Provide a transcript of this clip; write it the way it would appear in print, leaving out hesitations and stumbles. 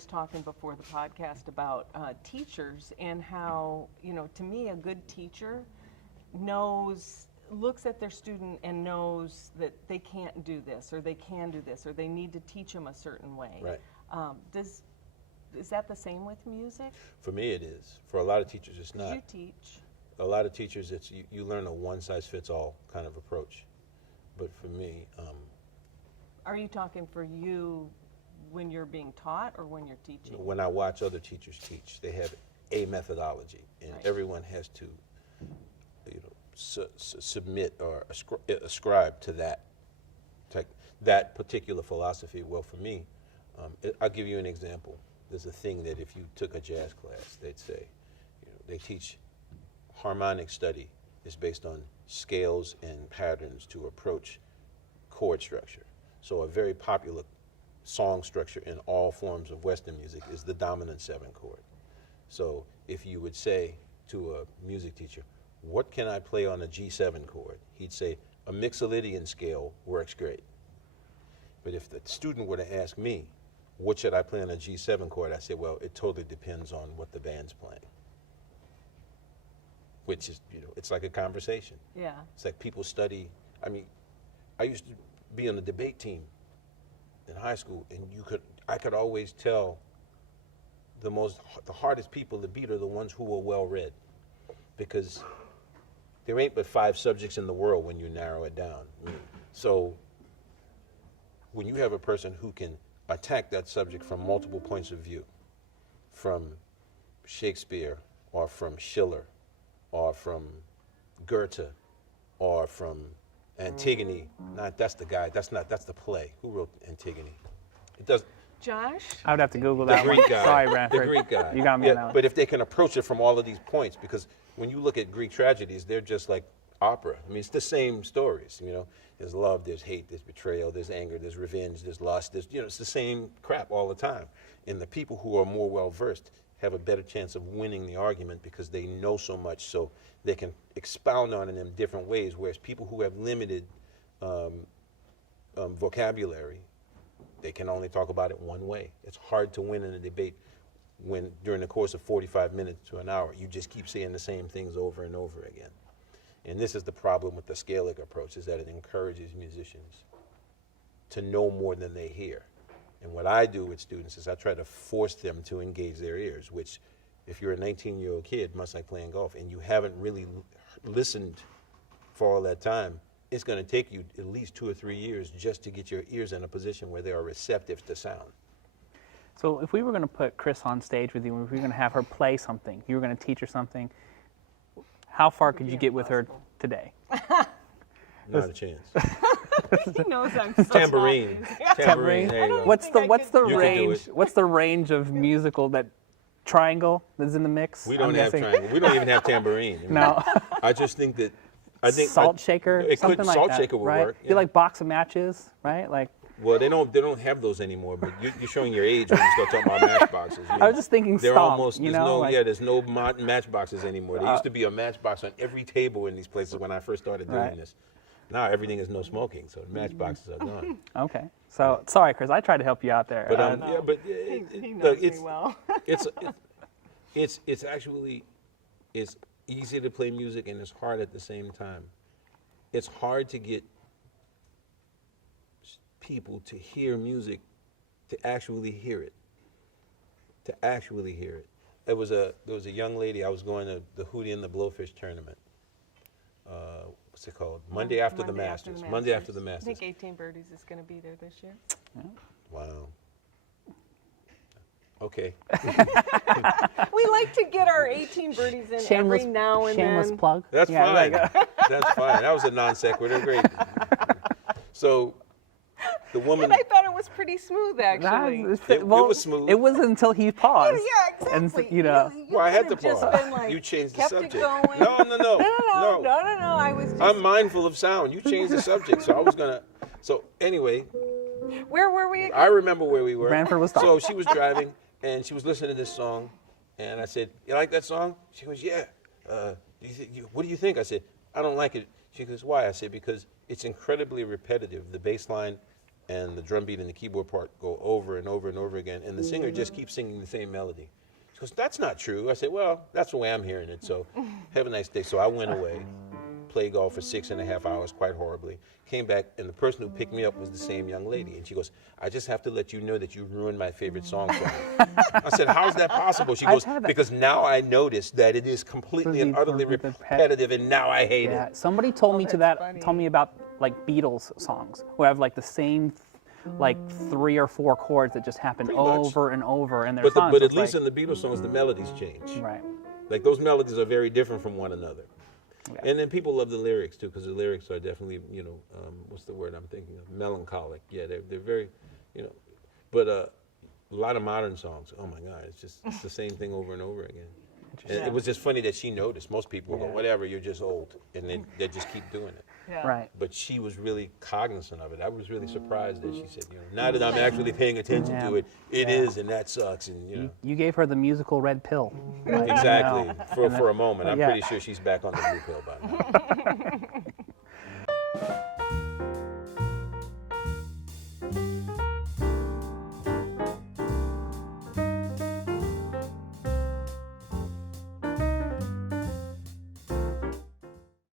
just talking before the podcast about teachers and how, to me, a good teacher looks at their student and knows that they can't do this, or they can do this, or they need to teach them a certain way. Right. Is that the same with music? For me, it is. For a lot of teachers, it's not. You teach. A lot of teachers, it's you learn a one-size-fits-all kind of approach. But for me, are you talking for you when you're being taught or when you're teaching? When I watch other teachers teach, they have a methodology, and right. everyone has to, submit or ascribe to that particular philosophy. Well, for me, I'll give you an example. There's a thing that if you took a jazz class, they'd say, they teach harmonic study is based on scales and patterns to approach chord structure. So a very popular song structure in all forms of Western music is the dominant 7 chord. So if you would say to a music teacher, what can I play on a G7 chord? He'd say, a Mixolydian scale works great. But if the student were to ask me, what should I play on a G7 chord? I said, well, it totally depends on what the band's playing. Which is, it's like a conversation. Yeah. It's like people study. I used to be on the debate team in high school, and I could always tell the hardest people to beat are the ones who were well read, because there ain't but 5 subjects in the world when you narrow it down. So when you have a person who can attack that subject from multiple points of view, from Shakespeare or from Schiller or from Goethe or from Antigone, that's the play. Who wrote Antigone? It does. Josh? I would have to Google that one. Sorry, Branford. The Greek guy. You got me on that one. But if they can approach it from all of these points, because when you look at Greek tragedies, they're just like opera. It's the same stories, There's love, there's hate, there's betrayal, there's anger, there's revenge, there's lust, it's the same crap all the time. And the people who are more well-versed have a better chance of winning the argument because they know so much, so they can expound on it in different ways, whereas people who have limited vocabulary, they can only talk about it one way. It's hard to win in a debate when during the course of 45 minutes to an hour, you just keep saying the same things over and over again. And this is the problem with the Scalic approach, is that it encourages musicians to know more than they hear. And what I do with students is I try to force them to engage their ears, which if you're a 19-year-old kid, much like playing golf, and you haven't really listened for all that time, it's going to take you at least 2 or 3 years just to get your ears in a position where they are receptive to sound. So if we were going to put Kris on stage with you, and if we were going to have her play something, you were going to teach her something, how far could you get with her today? Not a chance. He knows I'm so Tambourine. Tambourine. There you go. What's the You range? What's the range of musical that triangle that's in the mix? We don't have triangle. We don't even have tambourine. No. I just think that salt shaker, something like salt that, shaker would right? work. You like box of matches, right? Like. Well, they don't have those anymore. But you're showing your age when you start talking about matchboxes. I was just thinking they're stomp, almost there's no matchboxes anymore. There used to be a matchbox on every table in these places when I first started doing this. Now everything is no smoking, so the matchboxes are gone. Okay, so sorry, Kris, I tried to help you out there. But he knows me well. it's actually easy to play music and it's hard at the same time. It's hard to get people to hear music, to actually hear it. There was a young lady. I was going to the Hootie and the Blowfish tournament. What's it called? Monday after the Masters. Monday after the Masters. I think 18 Birdies is going to be there this year. Yeah. Wow. Okay. We like to get our 18 Birdies in every now and then. Shameless plug. That's fine. That's fine. That was a non sequitur. Great. So, the woman. And I thought it was pretty smooth, actually. It was smooth. It was until he paused. Yeah, exactly. And, Well, I had to just pause. been like, You changed the kept subject. it going. No. No. I was just. I'm mindful of sound. You changed the subject, so I was gonna. So anyway, Where were we again? I remember where we were. Branford was talking. So she was driving, and she was listening to this song, and I said, "You like that song?" She goes, "Yeah." What do you think? I said, "I don't like it." She goes, "Why?" I said, "Because it's incredibly repetitive. The bass line and the drum beat and the keyboard part go over and over and over again, and the singer just keeps singing the same melody. She goes, that's not true. I said, well, that's the way I'm hearing it, so have a nice day. So I went away, played golf for 6.5 hours, quite horribly, came back, and the person who picked me up was the same young lady. And she goes, I just have to let you know that you ruined my favorite song for me. I said, how is that possible? She goes, because now I notice that it is completely and utterly repetitive, and now I hate it. Somebody told me told me about like Beatles songs who have like the same like 3 or 4 chords that just happen Pretty much. over and over in their But, songs. but at It's least like, in the Beatles songs, the melodies change. right. Like those melodies are very different from one another. Yeah. And then people love the lyrics too, because the lyrics are definitely, you know, what's the word I'm thinking of? Melancholic. Yeah, they're very, you know, but a lot of modern songs, oh my God, it's the same thing over and over again. And it was just funny that she noticed. Most people go, whatever, you're just old, and they just keep doing it. Yeah. Right. But she was really cognizant of it. I was really surprised that she said, you know, now that I'm actually paying attention to it, it is, and that sucks, and you know. You gave her the musical red pill. Like, Exactly. you know. For a moment. I'm yeah. pretty sure she's back on the blue pill by now.